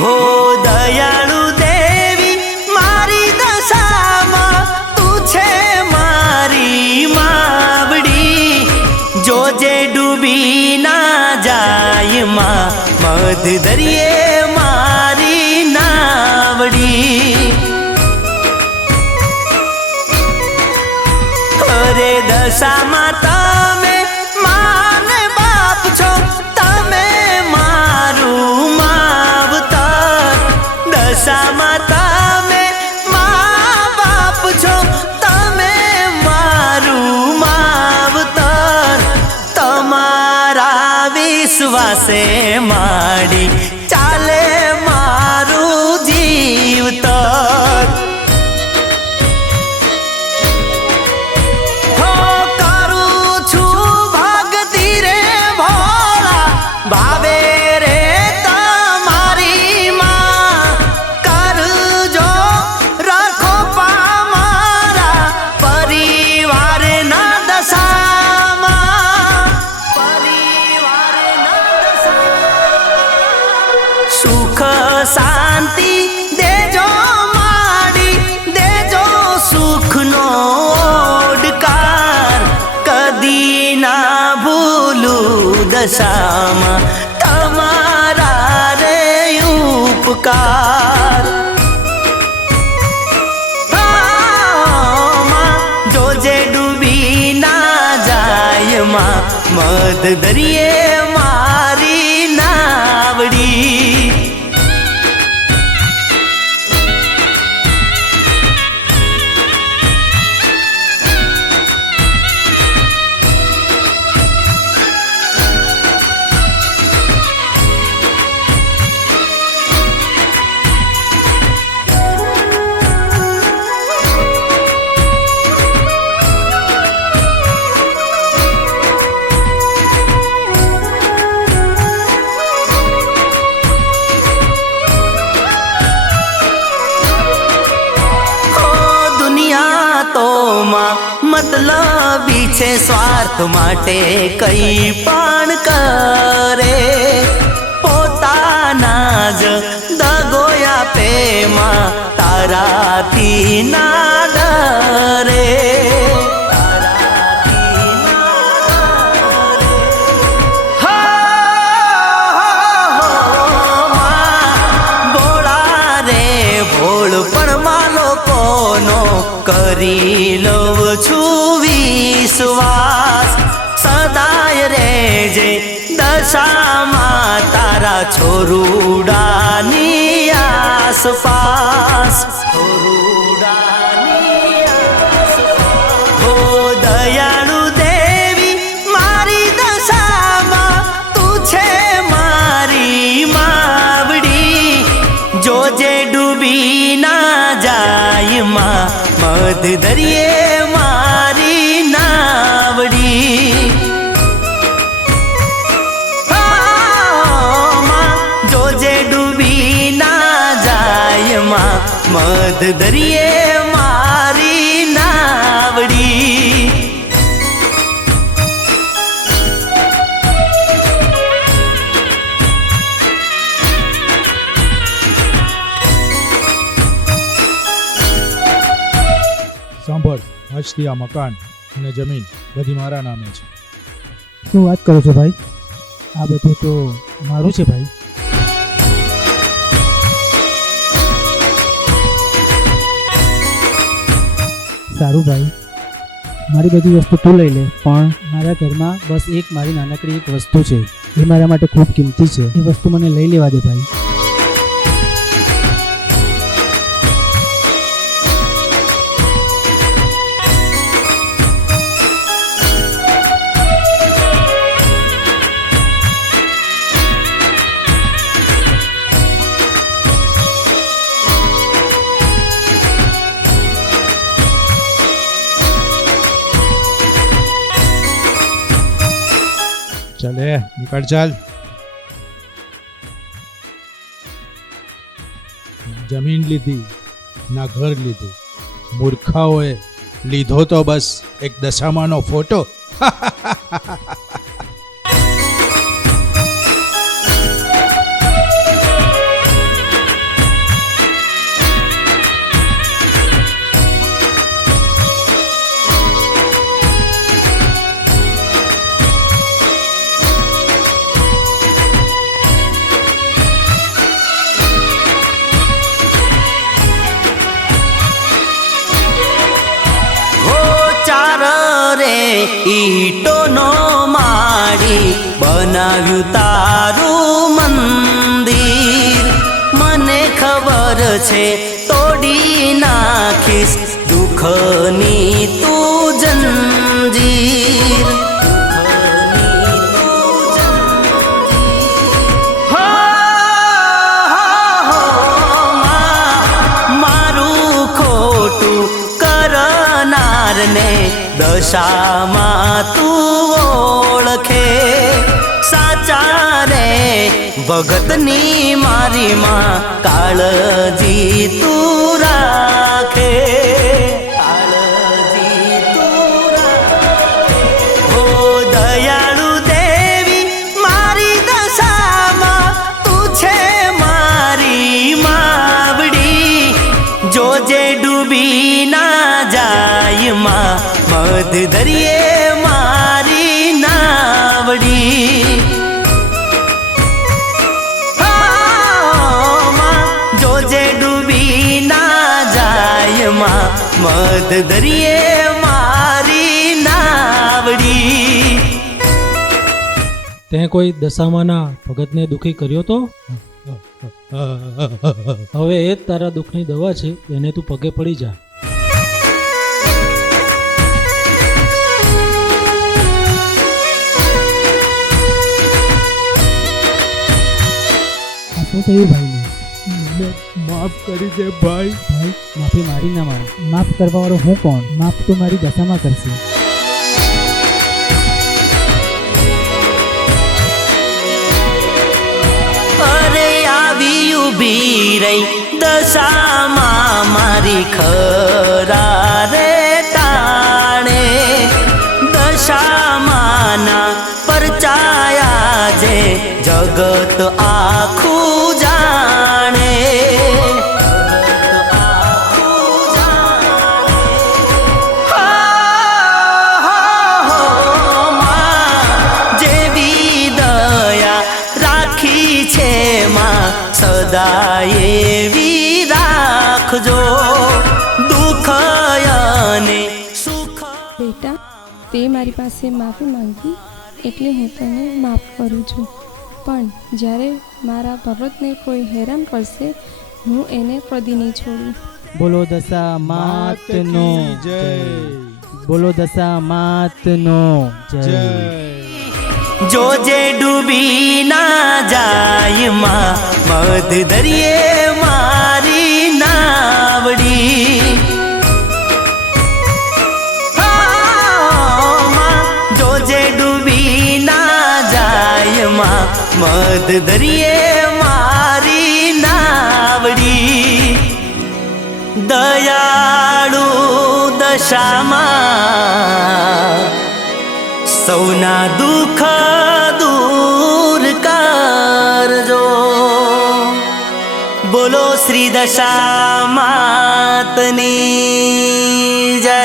હો દયાળુ દેવી મારી દશામાં તું છે મારી માવડી, જોજે ડૂબી ના જાય માં મધ દરિયે મારી નાવડી. અરે દશામાં તમે માને બાપ છો, તમે મારું માવતર. દશામાં તમે મા બાપ છો, તમે મારું માવતર. તમારા વિશ્વાસે માડી ચાલે મારું જીવતર. ભાવે રે તમારી માં કરજો રાખો પામારા પરિવારના દશામાં, પરિવારના દશામાં સુખ શાંતિ દેજો માડી, દેજો સુખનો ઓડકાર. કદી ના ભૂલું દશામાં તમારા રે ઉપકાર. જોજે ડૂબી ના જાય માં મધ દરિયે મારી નાવડી. મતલબી છે સ્વાર્થ માટે કઈ પણ કરે, પોતાના જ દગોયા પેમાં તારાથી ના ડરે. બોળા રે ભોળ પણ માં લોકોનો કરી લઉં છું વિશ્વાસ. સદાય રેજે દશામાં તારા છોરુડાની આસપાસ, છોરુડાની આસપાસ. હો દયાળુ દેવી મારી દશામાં તું છે મારી માવડી, જોજે ડૂબી ના જાય માં મધ દરિયે મારી નાવડી. જોજે ડૂબી ના જાય માં મધ દરિયે મારી નાવડી. સાંભળ, આજથી આ મકાન અને જમીન બધી મારા નામે છે. શું વાત કરો છો ભાઈ? આ બધું તો મારું છે ભાઈ. સારું ભાઈ, મારી બધી વસ્તુ તું લઈ લે, પણ મારા ઘરમાં બસ એક મારી નાનકડી એક વસ્તુ છે, એ મારા માટે ખૂબ કિંમતી છે. એ વસ્તુ મને લઈ લેવા દે ભાઈ. ચાલે નીકળ ચાલ. જમીન લીધી ના ઘર લીધું, મૂર્ખાઓએ લીધો તો બસ એક દશામાનો ફોટો. રે ઈટોનો માળી બનાવ્યું તારું મંદિર. મને ખબર છે તોડી નાખીશ દુઃખની તું જંજીર. ને દશામાં તું ઓળખે સાચા રે ભગતની મારી માં કાળજી તું રાખે. કાળજી તું રાખે. હો દયાળુ દેવી મારી દશામાં તું છે મારી માવડી. જોજે ડૂબી ના જાય માં મધ દરિયે મારી નાવડી. જોજે ડૂબી ના જાય માં મધ દરિયે મારી નાવડી. તે કોઈ દશામાના ભગતને દુઃખી કર્યો તો? હવે એ જ તારા દુઃખની દવા છે, એને તું પગે પડી જા. શું થયું ભાઈને? મને માફ કરી દે ભાઈ. ભાઈ માફી મારી ના મારે. માફ કરવા વાળો હું કોણ? માફ તો મારી દશામાં કરશે. અરે આવી ઊભી રહી દશામાં મારી ખરા રે ટાણે. દશામાના પરચાયા જે જગત આખું જાણે. જેવી દયા રાખી છે માં સદાય એવી રાખજો. દુઃખ અને સુખ. બેટા, તે મારી પાસે માફી માંગી એટલે હું તને માફ કરું છું. પણ જ્યારે મારા ભરતને કોઈ હેરાન કરશે હું એને કદી નહીં છોડું. બોલો દશા માતનો જય. બોલો દશા માતનો જય. જોજે ડૂબી ના જાય માં મધ દરિયે મારી નાવડી. જોજે ડૂબી ના જાય માં મધ દરિયે મારી નાવડી. દયાળુ દશામાં સૌના દુઃખ દૂર કરજો. બોલો શ્રી દશા માતની જય.